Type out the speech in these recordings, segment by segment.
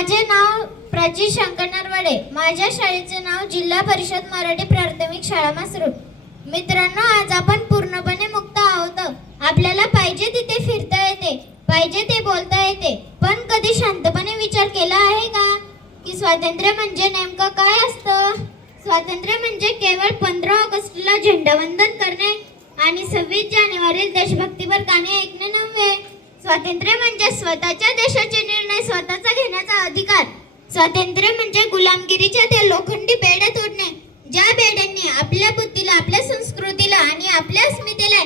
माझे नाव प्राची शंकर नरवडे. माझ्या शाळेचे नाव जिल्हा परिषद मराठी प्राथमिक शाळा मासरूळ. मित्रांनो, आज आपण पूर्णपणे मुक्त आहोत. आपल्याला पाहिजे तिथे फिरता येते, पाहिजे ते बोलता येते. पण कधी शांतपणे विचार केला आहे का की स्वातंत्र्य म्हणजे नेमकं काय असतं? स्वातंत्र्य म्हणजे केवळ 15 ऑगस्टला झेंडावंदन करणे आणि 26 जानेवारीला देशभक्तीपर गाणे ऐकणे नव्हे. स्वातंत्र्य म्हणजे स्वतःच्या देशाचे निर्णय स्वतःचा घेण्याचा अधिकार. स्वातंत्र्य म्हणजे गुलामगिरीच्या त्या लोखंडी बेड्या तोडणे, ज्या बेड्यांनी आपल्या बुद्धीला, आपल्या संस्कृतीला आणि आपल्या अस्मितेला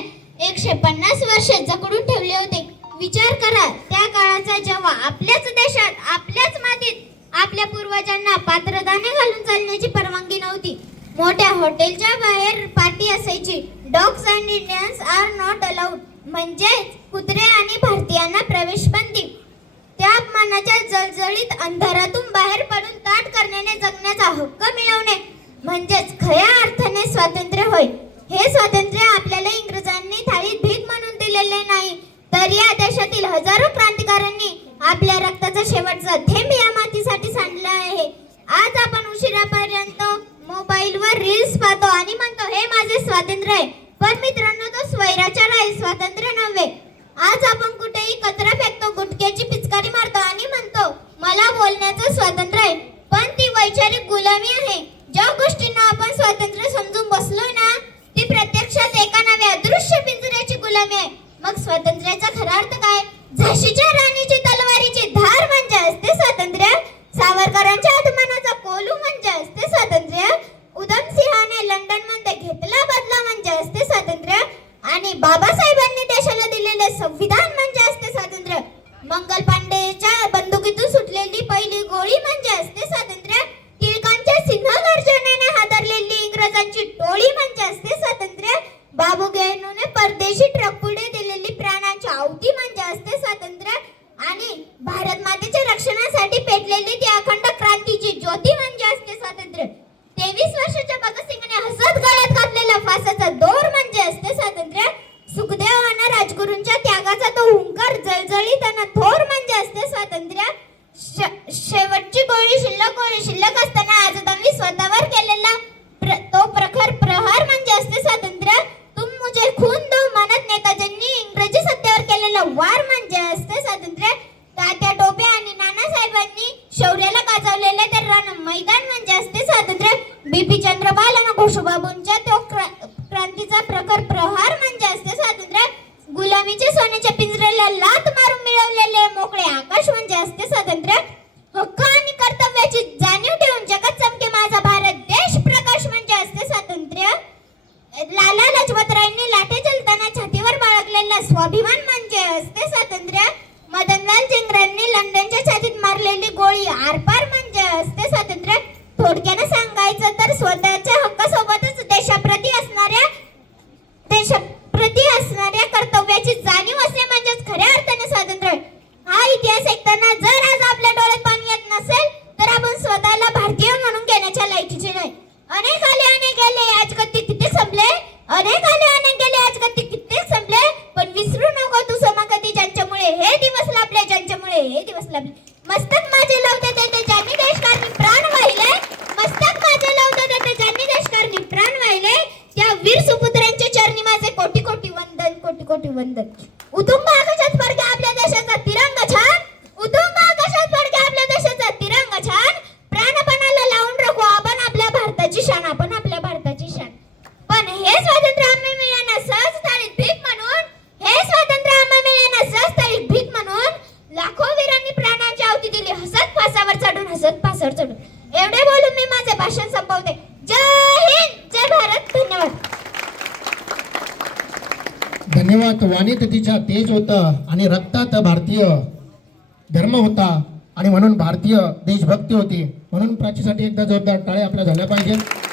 150 वर्षे जकडून ठेवले होते. विचार करा त्या काळाचा, जेव्हा आपल्याच देशात, आपल्याच मातीत आपल्या पूर्वजांना पात्रदाने घालून चालण्याची परवानगी नव्हती. मोठ्या हॉटेलच्या बाहेर पाटी असायची, dogs and Indians are not allowed, म्हणजे कुत्रे आणि भारतीयांना प्रवेश बंदी. त्या अपमानाच्या जळजळीत अंधारातून बाहेर पडून काटकरण्याने जगण्याचा हक्क मिळवणे म्हणजेच खऱ्या अर्थाने स्वातंत्र्य होय. हे स्वातंत्र्य आपल्याला इंग्रजांनी थाळीत भीक म्हणून दिलेले नाही, तर या देशातील हजारो क्रांतिकारकांनी आपल्या रक्ताचा शेवटचा थेंब या मातीसाठी सांडला आहे. आज आपण उशिरापर्यंत मोबाईलवर रील्स पाहतो आणि म्हणतो हे माझे स्वातंत्र्य आहे, पण मित्रांनो, तो स्वैराचार आहे, स्वातंत्र्य नव्हे. आज आपण कुठेही कचरा फेकतो, गुटख्याची पिचकारी मारतो आणि म्हणतो मला बोलण्याचं स्वातंत्र्य आहे, पण ती वैचारिक गुलामी आहे. ज्या गोष्टींना आपण स्वातंत्र्य समजून बसलो ना, ती प्रत्यक्षात एका नव्या अदृश्य पिंजऱ्याची गुलामी आहे. मग स्वातंत्र्याचा खरा अर्थ काय? झाशीच्या राणीची तलवारीची धार म्हणजे असते स्वातंत्र्य. सावरकरांच्या आत्मनाचा कोलू म्हणजे असते स्वातंत्र्य. उधम सिंहाने लंडन मध्ये घेतला बदला म्हणजे असते स्वातंत्र्य. आणि बाबासाहेबांनी देशाला दिलेले संविधान म्हणजे असते स्वातंत्र्य. मंगल पांडेच्या बंदुकीतून सुटलेली पहिली गोळी म्हणजे असते स्वातंत्र्य. टिळकांच्या सिंहगर्जनेने हादरलेली इंग्रजांची टोळी म्हणजे असते स्वातंत्र्य. बाबू गेनूने परदेशी ट्रक पुढे दिलेली प्राणांची आहुती म्हणजे असते स्वातंत्र्य. आणि भारत मातेच्या रक्षणासाठी पेटलेली ती अखंड क्रांतीची ज्योती म्हणजे असते स्वातंत्र्य. 23 वर्षाच्या भगतसिंगने हसत गळ्यात घातलेला फासाचा दोर म्हणजे असते स्वातंत्र्य. सुखदेव आणि राजगुरूंच्या त्यागाचा तो हुंकार जळजळीताना थोर म्हणजे असते स्वातंत्र्य. शेवटची गोळी शिल्लक असताना आजतांनी स्वतःवर केलेला तो प्रखर प्रहार म्हणजे असते स्वातंत्र्य. तुम मुझे खून दो म्हणत नेताजींनी इंग्रजी सत्तेवर केलेला वार म्हणजे असते स्वातंत्र्य. तात्या टोपे आणि नानासाहेबांनी शौर्याला गाजवलेले ते रण मैदान म्हणजे असते स्वातंत्र्य. बीपी चंद्रपाल आणि घोषबाबूंच्या तो क्रांतीचा प्रखर प्रहार म्हणजे असते स्वातंत्र्य. गुलामीच्या सोन्याच्या पिंजऱ्याला लात मारून मिळवलेले मोकळे आकाश म्हणजे असते स्वातंत्र्य. हक्क आणि कर्तव्याची जाणीव ठेवून जगात चमके माझा भारत देश प्रकाश म्हणजे असते स्वातंत्र्य. लाला लजपतरायांनी लाटे चलताना छातीवर बाळगलेला स्वाभिमान म्हणजे असते स्वातंत्र्य. मदनलाल जिंगरांनी लंडनच्या छातीत मारलेली गोळी आरपार म्हणजे असते स्वातंत्र्य. थोडक्याने सांगायचं तर स्वतःच्या हक्कासोबतच देशाप्रती असणाऱ्या कर्तव्याची जाणीव असणे म्हणजेच खऱ्या अर्थाने स्वातंत्र्य. हा इतिहास ऐकताना जर आज आपल्या डोळ्यात पाणी येत नसेल तर आपण स्वतःला भारतीय म्हणून घेण्याच्या लायकीचे नाही. अनेक आले अनेक गेले, आज कधी कित्येक संपले. अनेक आले अनेक गेले, आज कधी कित्येक संपले. पण विसरू नको तू समाकधी ज्यांच्यामुळे हे दिवस लाभले, ज्यांच्यामुळे हे दिवस लाभले. मस्तक माझे लावते ते ज्यांनी देशकारणी प्राण वाहिले. मस्तक माझे लावते ते ज्यांनी देशकारणी प्राण वाहिले. त्या वीर सुपुत्रांच्या चरणी माझे कोटी कोटी वंदन, कोटी कोटी वंदन. उतुंग आकाशात फडके आपल्या देशाचा तिरंगा छान. उतुंग आकाशात फडके आपल्या देशाचा तिरंगा छान. प्राणपणाला लावून राखू आपण आपल्या भारताची शान, आपण आपल्या भारताची शान. पण हे स्वातंत्र्य आम्ही मिळाना सहज थाळीत भीक म्हणून, हे स्वातंत्र्य आम्ही मिळाना सहज थाळीत भीक म्हणून लाखो वीरांनी प्राणांची आहुती दिली, हसत फासावर चढून, हसत फासावर चढून. एवढे बोलून मी माझे भाषण संपवते. जय हिंद, जय भारत. धन्यवाद. धन्यवाद. वाणीत तिच्या तेज होतं आणि रक्तात भारतीय धर्म होता आणि म्हणून भारतीय देशभक्ती होती. म्हणून प्राचीसाठी एकदा जोरदार टाळ्या आपल्या झाल्या पाहिजेत.